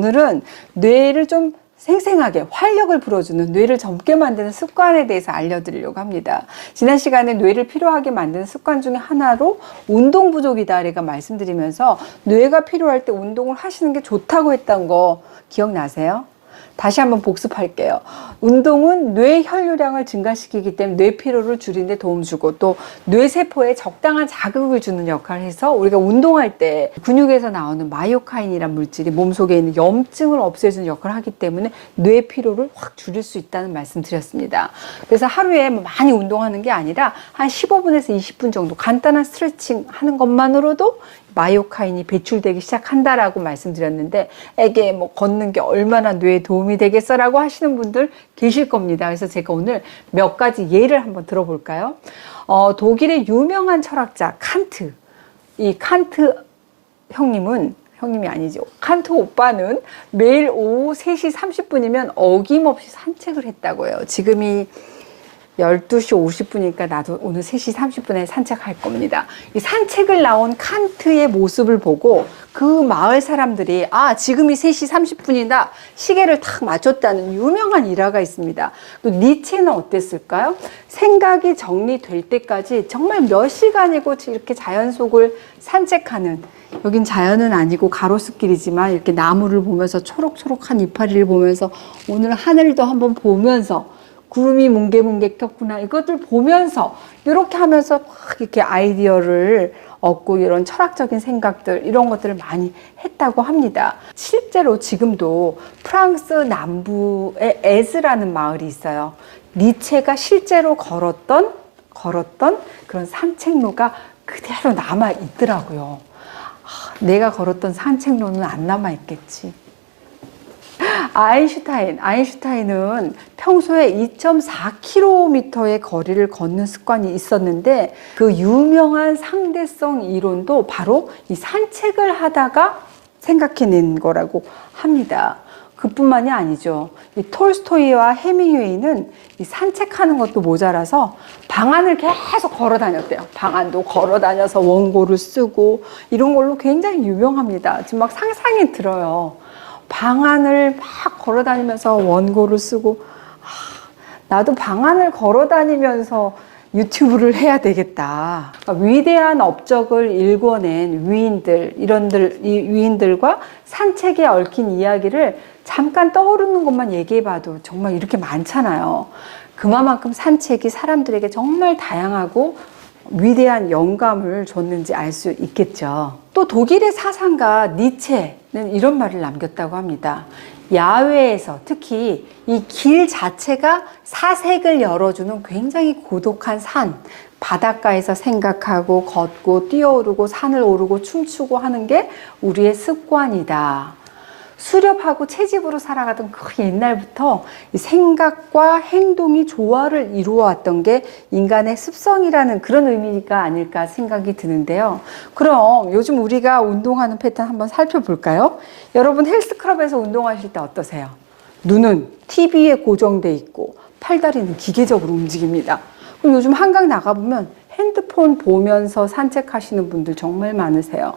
오늘은 뇌를 좀 생생하게 활력을 불어주는, 뇌를 젊게 만드는 습관에 대해서 알려드리려고 합니다. 지난 시간에 뇌를 필요하게 만드는 습관 중에 하나로 운동 부족이다 제가 말씀드리면서 뇌가 필요할 때 운동을 하시는 게 좋다고 했던 거 기억나세요? 다시 한번 복습할게요. 운동은 뇌 혈류량을 증가시키기 때문에 뇌 피로를 줄이는 데 도움 주고, 또 뇌세포에 적당한 자극을 주는 역할을 해서 우리가 운동할 때 근육에서 나오는 마이오카인이란 물질이 몸속에 있는 염증을 없애주는 역할을 하기 때문에 뇌 피로를 확 줄일 수 있다는 말씀 드렸습니다. 그래서 하루에 많이 운동하는 게 아니라 한 15분에서 20분 정도 간단한 스트레칭 하는 것만으로도 마이오카인이 배출되기 시작한다라고 말씀드렸는데, 에게 뭐 걷는 게 얼마나 뇌에 도움이 되겠어라고 하시는 분들 계실 겁니다. 그래서 제가 오늘 몇 가지 예를 한번 들어볼까요? 독일의 유명한 철학자 칸트, 이 칸트 형님이 아니죠. 칸트 오빠는 매일 오후 3시 30분이면 어김없이 산책을 했다고 해요. 지금이 12시 50분이니까 나도 오늘 3시 30분에 산책할 겁니다. 이 산책을 나온 칸트의 모습을 보고 그 마을 사람들이 지금이 3시 30분이다 시계를 탁 맞췄다는 유명한 일화가 있습니다. 또 니체는 어땠을까요? 생각이 정리될 때까지 정말 몇 시간이고 이렇게 자연 속을 산책하는, 여긴 자연은 아니고 가로수길이지만 이렇게 나무를 보면서 초록초록한 이파리를 보면서 오늘 하늘도 한번 보면서 구름이 뭉게뭉게 꼈구나 이것들 보면서 이렇게 하면서 막 이렇게 아이디어를 얻고 이런 철학적인 생각들 이런 것들을 많이 했다고 합니다. 실제로 지금도 프랑스 남부에 에즈라는 마을이 있어요. 니체가 실제로 걸었던 그런 산책로가 그대로 남아 있더라고요. 내가 걸었던 산책로는 안 남아 있겠지. 아인슈타인은 평소에 2.4km의 거리를 걷는 습관이 있었는데, 그 유명한 상대성 이론도 바로 이 산책을 하다가 생각해낸 거라고 합니다. 그뿐만이 아니죠. 이 톨스토이와 해밍웨이는 이 산책하는 것도 모자라서 방안을 계속 걸어 다녔대요. 방안도 걸어 다녀서 원고를 쓰고 이런 걸로 굉장히 유명합니다. 지금 막 상상이 들어요. 방안을 막 걸어 다니면서 원고를 쓰고, 나도 방안을 걸어 다니면서 유튜브를 해야 되겠다. 그러니까 위대한 업적을 일궈낸 위인들과 산책에 얽힌 이야기를 잠깐 떠오르는 것만 얘기해봐도 정말 이렇게 많잖아요. 그만큼 산책이 사람들에게 정말 다양하고 위대한 영감을 줬는지 알 수 있겠죠. 또 독일의 사상가 니체는 이런 말을 남겼다고 합니다. 야외에서 특히 이 길 자체가 사색을 열어주는 굉장히 고독한 산, 바닷가에서 생각하고 걷고 뛰어오르고 산을 오르고 춤추고 하는 게 우리의 습관이다. 수렵하고 채집으로 살아가던 그 옛날부터 생각과 행동이 조화를 이루어왔던 게 인간의 습성이라는 그런 의미가 아닐까 생각이 드는데요. 그럼 요즘 우리가 운동하는 패턴 한번 살펴볼까요? 여러분 헬스클럽에서 운동하실 때 어떠세요? 눈은 TV에 고정돼 있고 팔다리는 기계적으로 움직입니다. 그럼 요즘 한강 나가보면 핸드폰 보면서 산책하시는 분들 정말 많으세요.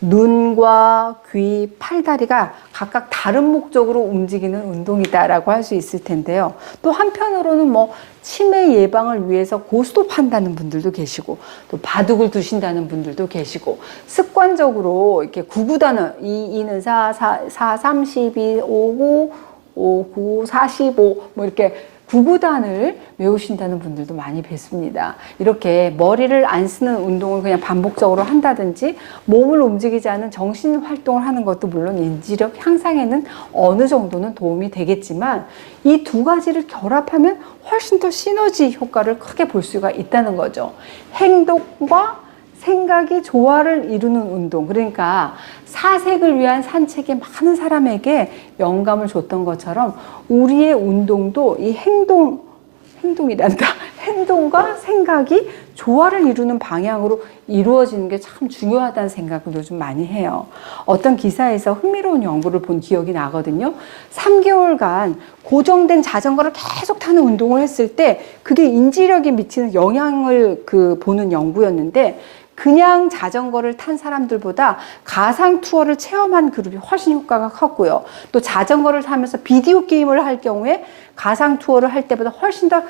눈과 귀, 팔다리가 각각 다른 목적으로 움직이는 운동이다라고 할 수 있을 텐데요. 또 한편으로는 치매 예방을 위해서 고스톱 한다는 분들도 계시고, 또 바둑을 두신다는 분들도 계시고, 습관적으로 이렇게 구구단을 2는 4, 32, 59, 59, 45 이렇게 구구단을 외우신다는 분들도 많이 뵙습니다. 이렇게 머리를 안 쓰는 운동을 그냥 반복적으로 한다든지 몸을 움직이지 않은 정신 활동을 하는 것도 물론 인지력 향상에는 어느 정도는 도움이 되겠지만, 이 두 가지를 결합하면 훨씬 더 시너지 효과를 크게 볼 수가 있다는 거죠. 행동과 생각이 조화를 이루는 운동, 그러니까 사색을 위한 산책이 많은 사람에게 영감을 줬던 것처럼 우리의 운동도 이 행동과 생각이 조화를 이루는 방향으로 이루어지는 게 참 중요하다는 생각을 요즘 많이 해요. 어떤 기사에서 흥미로운 연구를 본 기억이 나거든요. 3개월간 고정된 자전거를 계속 타는 운동을 했을 때 그게 인지력에 미치는 영향을 보는 연구였는데, 그냥 자전거를 탄 사람들보다 가상 투어를 체험한 그룹이 훨씬 효과가 컸고요. 또 자전거를 타면서 비디오 게임을 할 경우에 가상 투어를 할 때보다 훨씬 더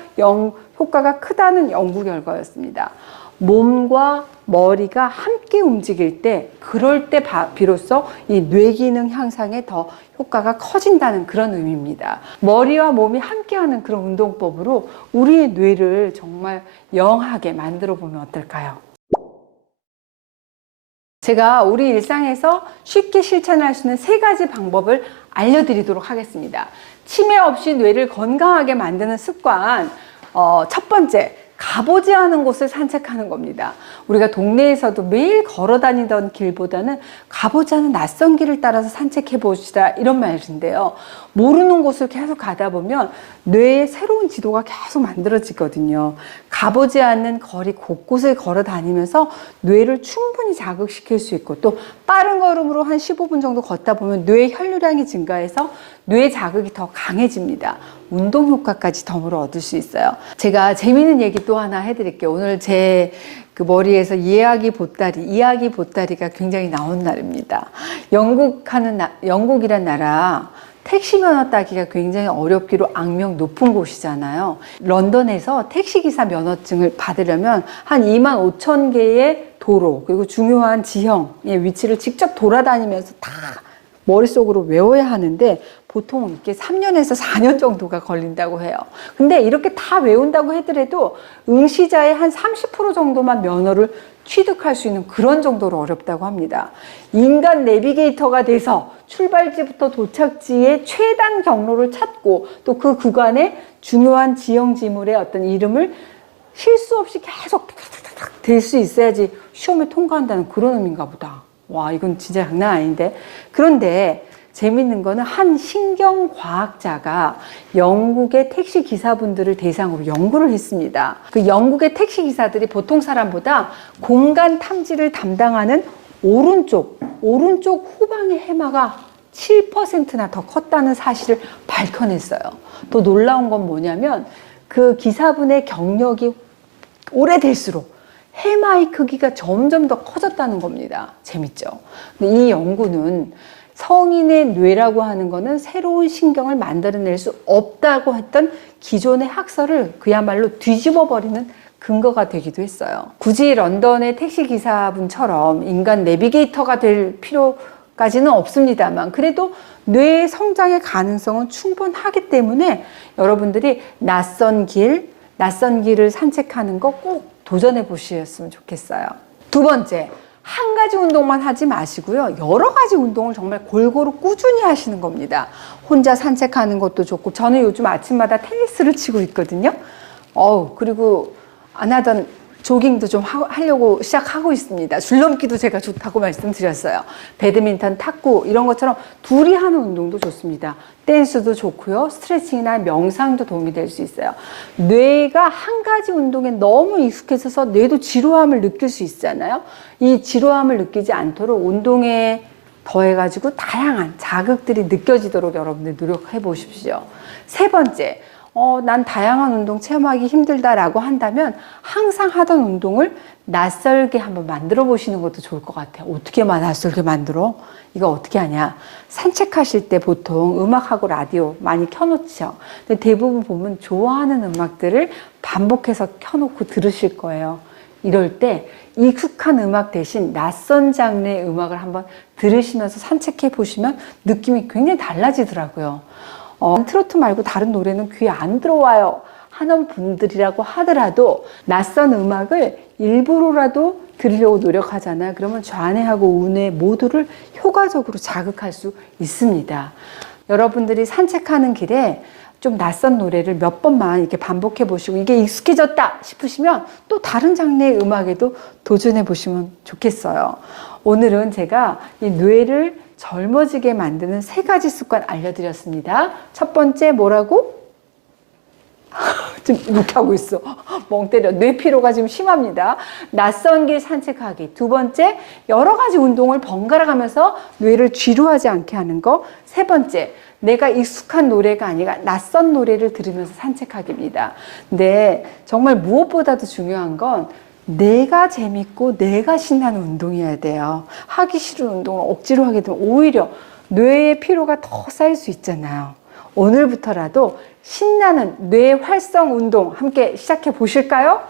효과가 크다는 연구 결과였습니다. 몸과 머리가 함께 움직일 때, 그럴 때 비로소 이 뇌기능 향상에 더 효과가 커진다는 그런 의미입니다. 머리와 몸이 함께하는 그런 운동법으로 우리의 뇌를 정말 영하게 만들어 보면 어떨까요? 제가 우리 일상에서 쉽게 실천할 수 있는 3가지 방법을 알려드리도록 하겠습니다. 치매 없이 뇌를 건강하게 만드는 습관, 첫 번째, 가보지 않은 곳을 산책하는 겁니다. 우리가 동네에서도 매일 걸어 다니던 길보다는 가보지 않은 낯선 길을 따라서 산책해 봅시다, 이런 말인데요. 모르는 곳을 계속 가다 보면 뇌에 새로운 지도가 계속 만들어지거든요. 가보지 않는 거리 곳곳을 걸어 다니면서 뇌를 충분히 자극시킬 수 있고, 또 빠른 걸음으로 한 15분 정도 걷다 보면 뇌의 혈류량이 증가해서 뇌 자극이 더 강해집니다. 운동 효과까지 덤으로 얻을 수 있어요. 제가 재미있는 얘기 또 하나 해드릴게요. 오늘 제 그 머리에서 이야기 보따리가 굉장히 나온 날입니다. 영국이란 나라, 택시 면허 따기가 굉장히 어렵기로 악명 높은 곳이잖아요. 런던에서 택시기사 면허증을 받으려면 한 25,000개의 도로, 그리고 중요한 지형의 위치를 직접 돌아다니면서 다 머릿속으로 외워야 하는데, 보통 이렇게 3년에서 4년 정도가 걸린다고 해요. 근데 이렇게 다 외운다고 하더라도 응시자의 한 30% 정도만 면허를 취득할 수 있는 그런 정도로 어렵다고 합니다. 인간 내비게이터가 돼서 출발지부터 도착지의 최단 경로를 찾고, 또 그 구간의 중요한 지형 지물의 어떤 이름을 실수 없이 계속 될 수 있어야지 시험에 통과한다는 그런 의미인가 보다. 와, 이건 진짜 장난 아닌데. 그런데 재밌는 거는 한 신경과학자가 영국의 택시 기사분들을 대상으로 연구를 했습니다. 그 영국의 택시 기사들이 보통 사람보다 공간 탐지를 담당하는 오른쪽 후방의 해마가 7%나 더 컸다는 사실을 밝혀냈어요. 또 놀라운 건 뭐냐면, 그 기사분의 경력이 오래될수록 해마의 크기가 점점 더 커졌다는 겁니다. 재밌죠? 근데 이 연구는 성인의 뇌라고 하는 거는 새로운 신경을 만들어낼 수 없다고 했던 기존의 학설을 그야말로 뒤집어 버리는 근거가 되기도 했어요. 굳이 런던의 택시기사분처럼 인간 내비게이터가 될 필요까지는 없습니다만, 그래도 뇌의 성장의 가능성은 충분하기 때문에 여러분들이 낯선 길을 산책하는 거 꼭 도전해 보셨으면 좋겠어요. 두 번째, 한 가지 운동만 하지 마시고요. 여러 가지 운동을 정말 골고루 꾸준히 하시는 겁니다. 혼자 산책하는 것도 좋고, 저는 요즘 아침마다 테니스를 치고 있거든요. 그리고 안 하던 조깅도 좀 하려고 시작하고 있습니다. 줄넘기도 제가 좋다고 말씀드렸어요. 배드민턴, 탁구 이런 것처럼 둘이 하는 운동도 좋습니다. 댄스도 좋고요. 스트레칭이나 명상도 도움이 될 수 있어요. 뇌가 한 가지 운동에 너무 익숙해져서 뇌도 지루함을 느낄 수 있잖아요. 이 지루함을 느끼지 않도록 운동에 더해가지고 다양한 자극들이 느껴지도록 여러분들 노력해 보십시오. 세 번째, 난 다양한 운동 체험하기 힘들다라고 한다면 항상 하던 운동을 낯설게 한번 만들어 보시는 것도 좋을 것 같아요. 어떻게 낯설게 만들어? 이거 어떻게 하냐? 산책하실 때 보통 음악하고 라디오 많이 켜놓죠. 근데 대부분 보면 좋아하는 음악들을 반복해서 켜놓고 들으실 거예요. 이럴 때 익숙한 음악 대신 낯선 장르의 음악을 한번 들으시면서 산책해 보시면 느낌이 굉장히 달라지더라고요. 트로트 말고 다른 노래는 귀에 안 들어와요 하는 분들이라고 하더라도 낯선 음악을 일부러라도 들으려고 노력하잖아요. 그러면 좌뇌하고 우뇌 모두를 효과적으로 자극할 수 있습니다. 여러분들이 산책하는 길에 좀 낯선 노래를 몇 번만 이렇게 반복해 보시고, 이게 익숙해졌다 싶으시면 또 다른 장르의 음악에도 도전해 보시면 좋겠어요. 오늘은 제가 이 뇌를 젊어지게 만드는 3가지 습관 알려드렸습니다. 첫 번째 뭐라고? 지금 이렇게 하고 있어. 멍 때려. 뇌 피로가 지금 심합니다. 낯선 길 산책하기. 두 번째, 여러 가지 운동을 번갈아 가면서 뇌를 지루하지 않게 하는 거. 세 번째, 내가 익숙한 노래가 아니라 낯선 노래를 들으면서 산책하기입니다. 근데 정말 무엇보다도 중요한 건 내가 재밌고 내가 신나는 운동이어야 돼요. 하기 싫은 운동을 억지로 하게 되면 오히려 뇌의 피로가 더 쌓일 수 있잖아요. 오늘부터라도 신나는 뇌 활성 운동 함께 시작해 보실까요?